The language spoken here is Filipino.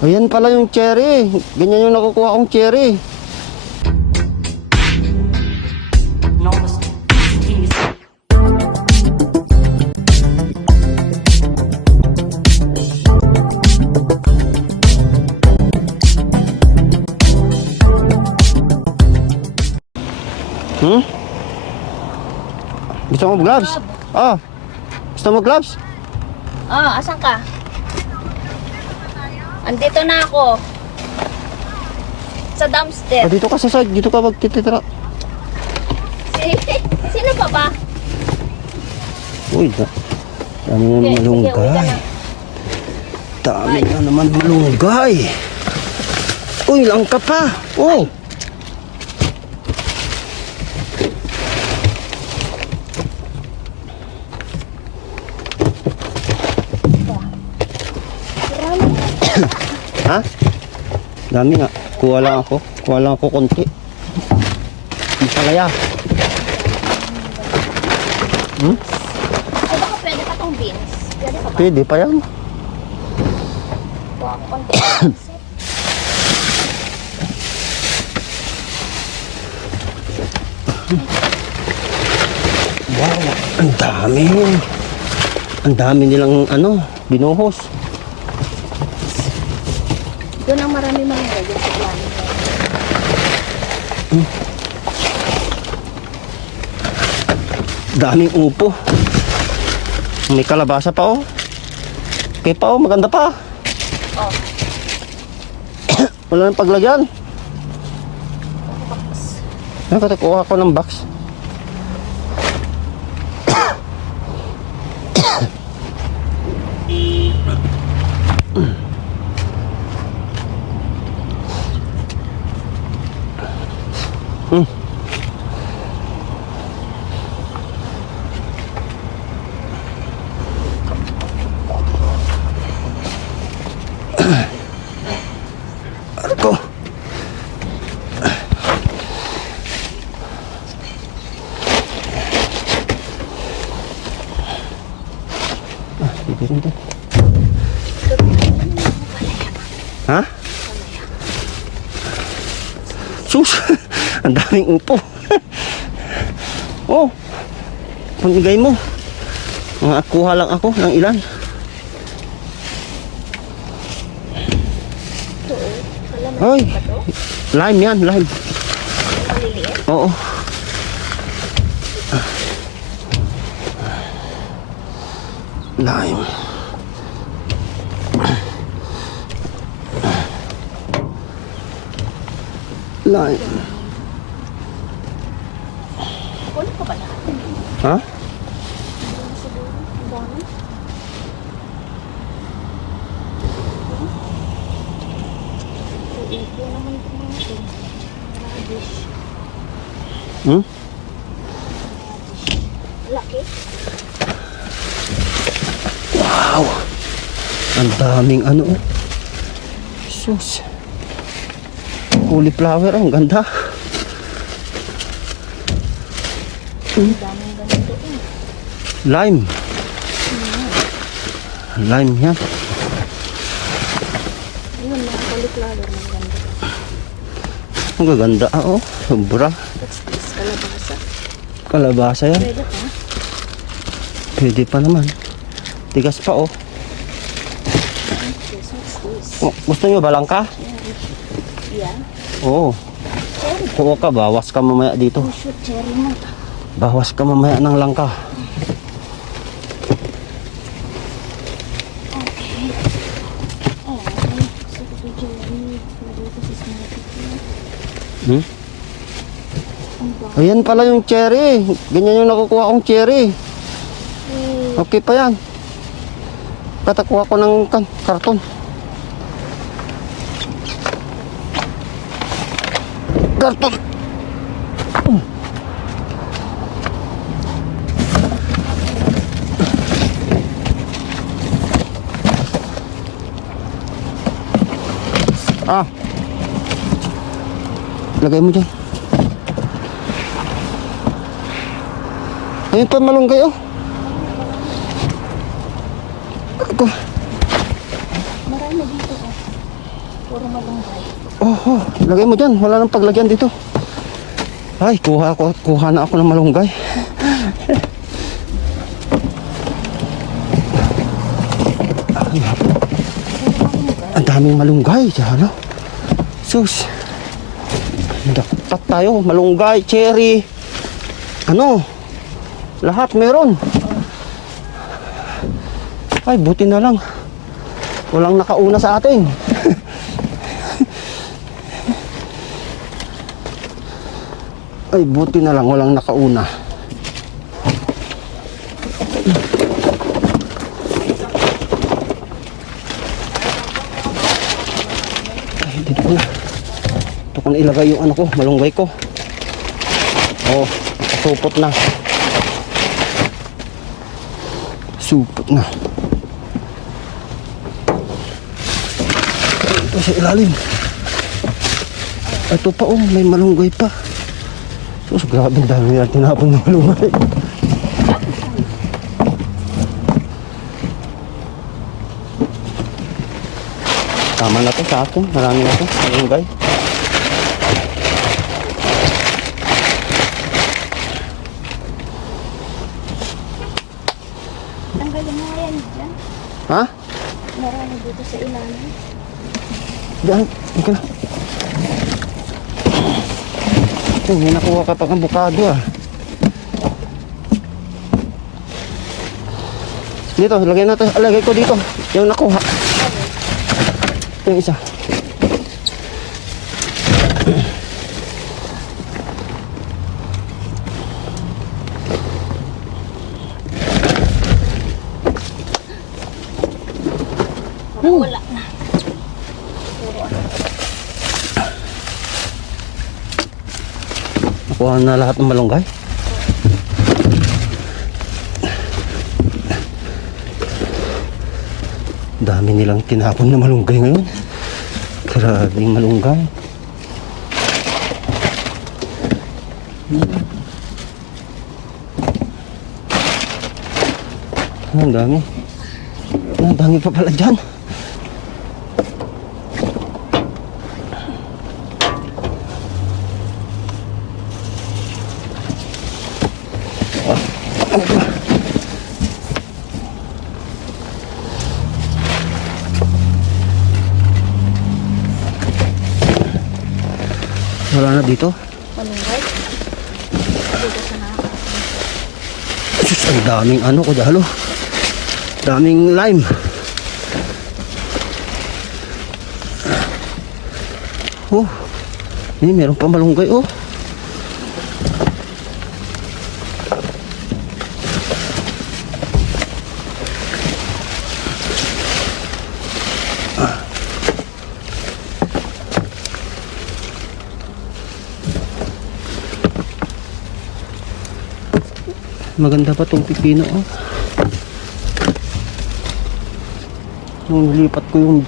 Ayan pala yung cherry. Ganyan yung nakukuha kong cherry. Hmm? Gusto mo gloves? Oh. Gusto mo gloves? Oh, asan ka? Andito na ako. Sa dumpster. Dito ka sa side. Dito ka magtitira. Sino pa ba? Uy, dami na Sige, uwi ka malunggay. na. Dami na naman malunggay. Uy, langka pa. Oh. Ha? Dami nga. Kuha lang ako. Kuha lang ako konti. Di palaya. Hmm? Ay, baka pwede pa tong beans. Pwede pa ba? Pwede pa yan. Kuha ko konti. Wow, ang dami. Ang dami nilang binuhos. Doon ang marami mga lagyan sa plano. Daming upo. May kalabasa pa oh. Okay pa oh, maganda pa. Oh. Wala nang paglagyan. Box. Nakatakuha ako ng box. Arko. Dito rin to. Ha? Sus! Ang daming upo. Oh! Punigay mo. Mga kuha lang ako ng ilan. Hoy! Lime yan, lime. Maliliit. Oo. Lime. Lime. Kunin ko ba lahat? Ha? Ang dami. Ito naman ito mga ito. Radish. Hmm? Laki. Wow! Ang daming oh. Sus. Cauliflower, ang ganda. Ang daming ganito eh. Lime. Lime yan. Ayun, mga cauliflower ng ganda. Ang gaganda oh. Sobra. What's this? Kalabasa. Kalabasa yan. Pwede pa? Pwede pa naman. Tigas pa oh. Yes, what's this? Oh, gusto nyo balang ka? Yeah. Oo. Cherry. Kuha ka, bawas ka mamaya dito. Oh, shoot, cherry na. Bawas ka mamaya ng langka. Okay. Oh, so ito cherry. Pwede ito sa smoothie. Hmm? Ang dami. Ayan pala yung cherry. Ganyan yung nakukuha kong cherry. Eh, Okay pa yan. Katakuha ko ng karton. Karton. Ah. Lagay mo dyan. Ayun pa malunggay oh. Ako. marami dito oh. Puro malunggay. Oh, lagay mo dyan. Wala nang paglagyan dito. Ay, kuha na ako ng malunggay. Ang daming malunggay. Diyan, sus. Dapat tayo. Malunggay, cherry. Ano? Lahat meron. Ay, buti na lang. Walang nakauna sa atin. Ay, buti na lang walang nakauna. Ay, dito ko na. Dito ko na ilagay yung ano ko, malunggay ko. Oh, supot na. Supot na. Ito sa ilalim. Ito pa, oh, may malunggay pa. Sus, grabe, dami na tinapon ng malunggay. Tama na to sa akin. Marami na to, malunggay. Tanggalin mo yan dyan. Ha? Marami dito sa ilalim. Diyan, okay na. Oh, may nakuha ka pang avocado ah. Dito, lagay ko dito. Yung nakuha. Yung isa. Wala na. Nakuha na lahat ng malunggay. Dami nilang tinapon na malunggay ngayon. Grabe yung malunggay. Ang dami. Ang dami pa pala dyan. Wala na dito. Malunggay. Dito sa nakakapin. Sus, ang daming ano ko dalo. Daming lime. Oh, ini meron pa malunggay oh. Maganda pa tong pipino oh. Nung lipat ko yung